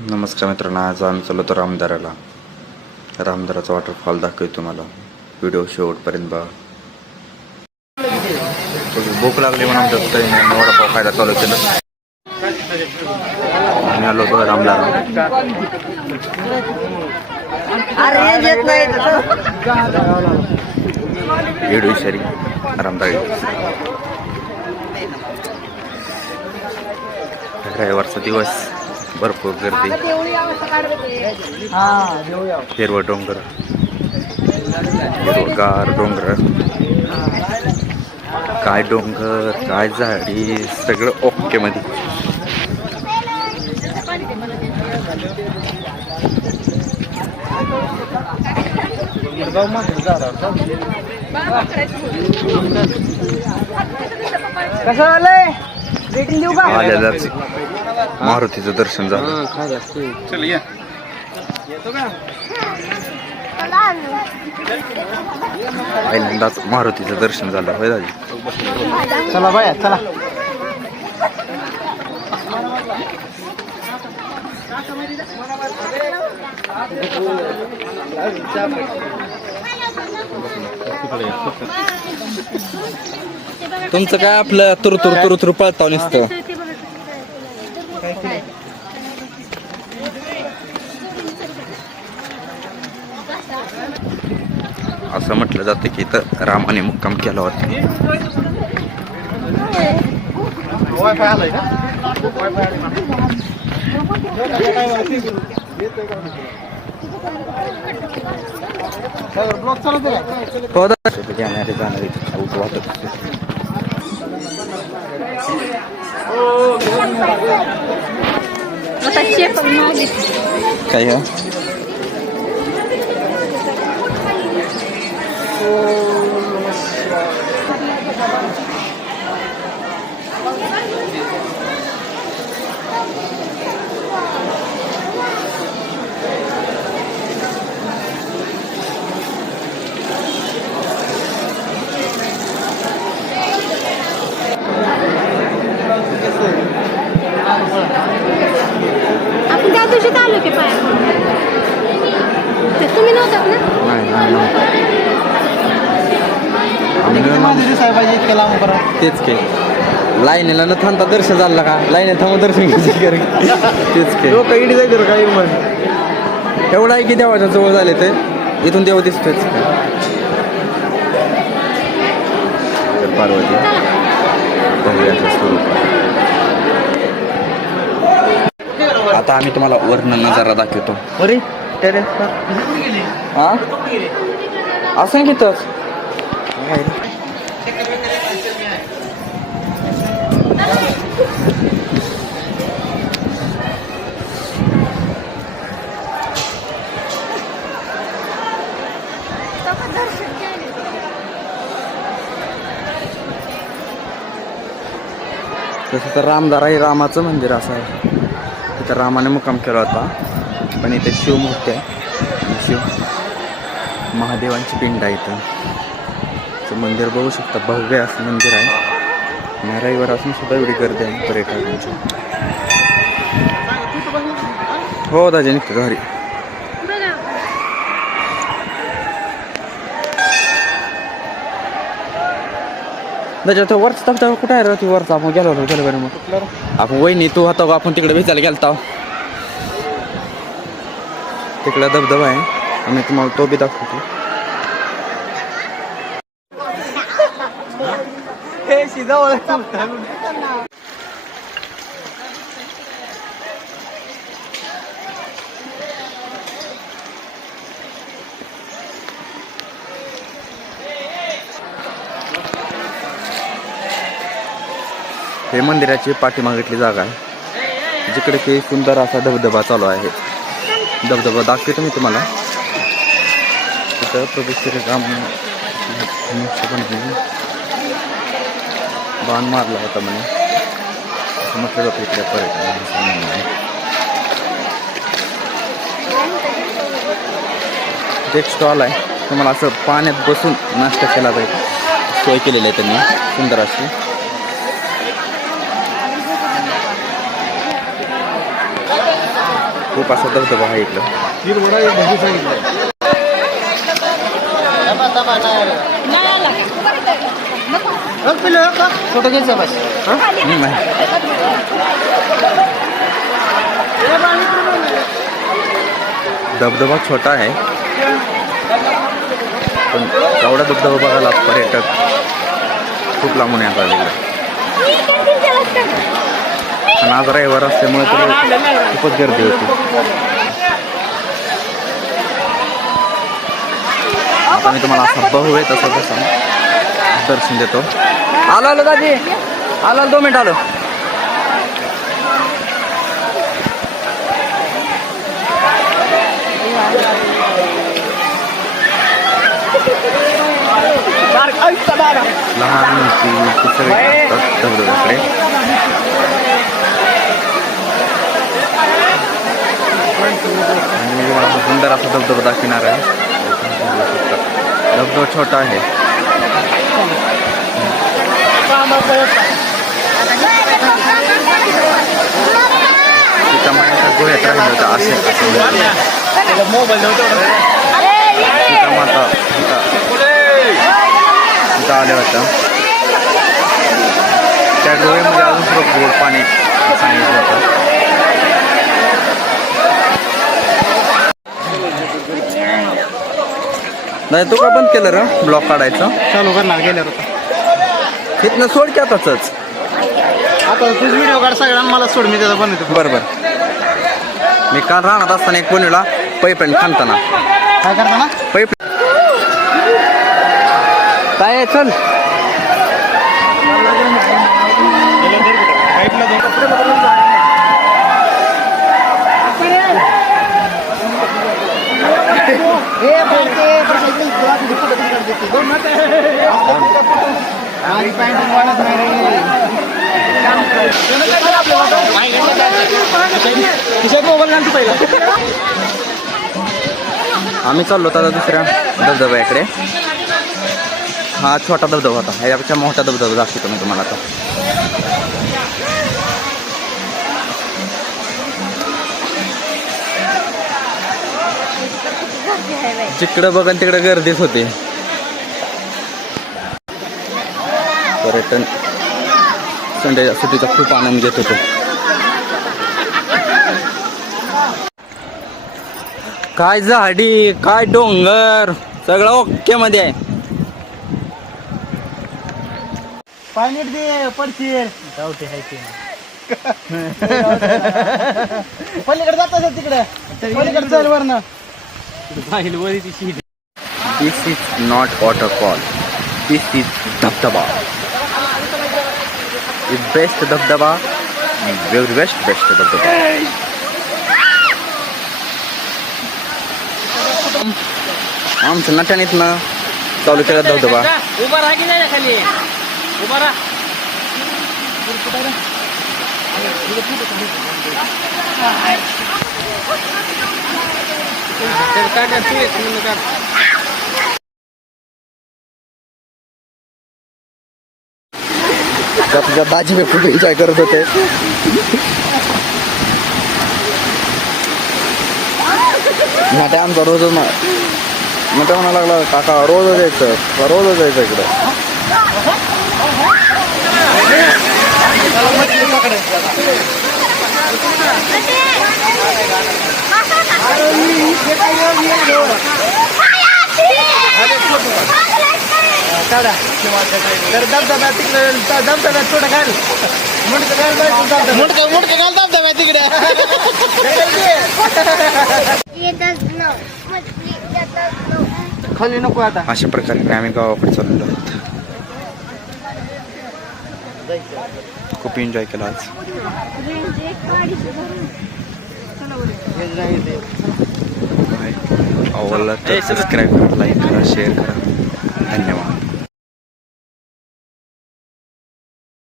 नमस्कार मित्रांनो, आज आम्ही चाललो होतो रामदाराचा वॉटरफॉल दाखवतो तुम्हाला. व्हिडिओ शेवटपर्यंत बघा. भूक लागली म्हणून आमच्या वडापाव खायला चालू केलं. आम्ही आलो होतो रामदारा. येडूशरी रामदारी रविवारचा दिवस, भरपूर गर्दी. हिरवं डोंगर, हिरवगार डोंगर, काय डोंगर काय झाडी, सगळं ओके मध्ये. कसं आलंय रेटिंग देऊ का? आल्यालाच मारुतीचं दर्शन झालं. पहिल्यांदाच मारुतीचं दर्शन झालं होय दादी. चला बाया चला. तुमचं काय आपलं तुरतुर पळताव नुसतं. असं म्हटलं जातं की इथं रामाने मुक्काम केला होता. जाणारे वाटत काय आपण त्या दिवशी आलो की पाया तुम्ही नव्हतात ना? तेच के लाईनीला न थांबता दर्शन झालं का? लाईनीला थांबून दर्शन घ्यायचं. तेच के इडी जायचं काही म्हण. एवढं आहे की देवाच्या जवळ झाले ते इथून देव दिसतोच. पार्वती स्वरूप. आता आम्ही तुम्हाला वर्ण नजारा दाखवतो. अरे टेरेस हा असं की तर तसं तर रामदारा हे रामाचं मंदिर असं आहे. इथं रामाने मुक्काम केला होता. पण इथे शिवमूर्ती आहे आणि शिव महादेवांची पिंड आहे. इथं मंदिर बघू शकता, भव्य असं मंदिर आहे. आणि रविवार असून सुद्धा एवढी गर्दी आहे पर्यटकांची. हो दादा निघतो घरी. त्याच्यात वरच टाकता कुठं आहे ती वरचा आपण गेलो बरं. मग आपण वहिनी तू होता आपण तिकडे भेटायला गेलता. तिकडे धबधबा आहे आणि तुम्हाला तो बी दाखवतो. हे मंदिराची पाठीमागेतली जागा आहे, जिकडे की सुंदर असा धबधबा चालू आहे. धबधबा दाखवतो मी तुम्हाला. तिथं प्रभू श्रीराम बाण मारला होता म्हणे असं म्हटलं जातं इकडे पर्यटन. एक स्टॉल आहे, तुम्हाला असं पाण्यात बसून नाश्ता केला जाईल, सोय केलेली आहे त्यांनी सुंदर अशी. खूप असा धबधबा आहे इकडं. फोटो घ्यायचा बस. धबधबा छोटा आहे पण एवढा धबधबा बघायला पर्यटक खूप लांबून येतात इकडे. आणि आज रविवार असल्यामुळे तर खूपच गर्दी होती. आता मी तुम्हाला असा बहु आहे तसं दर्शन देतो. आलो दादी, आलो 2 मिनिट आलो. लहान मोठी सगळे असतात धबधब्याकडे. आणि मला सुंदर असा धबधबा दाखवणार आहे. धबधबा छोटा आहे. तिथं मायाच्या गोळ्यात राहिलं होतं असे तिथं माता तिथं आल्या होत्या. त्या डोळ्यामध्ये अजून थोडं गोड पाणी सांगितलं होतं. नाही तू का बंद केलं र ब्लॉक काढायचं? चालू करणार गेल्यावर तिथनं सोड की आताच. आता तुझ व्हिडिओ काढ सगळ्यांना मला सोड मी त्याचा बनवतो. बरोबर. मी काल राहणार असताना एक बनवला पैपण खांदताना. काय करताना पैप काय आहे चल. आम्ही चाललो आता दुसऱ्या धबधब्याकडे. हा छोटा धबधबा होता. ह्यापेक्षा मोठा धबधबा दाखवतो मी तुम्हाला आता. जिकडं बघन तिकडे गर्दीच होते. पर्यटन संडे सुट्टीचा खूप आनंद घेत होतो. काय झाडी काय डोंगर सगळं ओके मध्ये आहे. पाणी दे पडशील जाऊते आहे ते पलीकडे जात असेल तिकडे पलीकडे चल वरनं जाईल वरी ती. This is not waterfall, this is धबधबा. बेस्ट धबधबा, व्हेरी बेस्ट धबधबा. आमचं नट्यानीतनं चालू केला धबधबा. उभा राहा की नाही खाली उभा राहा. तुझ्या दाजी मी खूप एन्जॉय करत होते. नाट्या आमचा रोजच मग म्हणा लागला काका रोजच यायचं इकडं. तर धबधब्या तिकडे धबधब्यात थोडं घाल मुंडकं घाल धबधब्या तिकडे. खाली नको आता. अशा प्रकारे आम्ही गावाकडे चाललेलो आहोत. खूप एन्जॉय केला आज. आवडला तर सबस्क्राईब करा, लाईक करा, शेअर करा. धन्यवाद.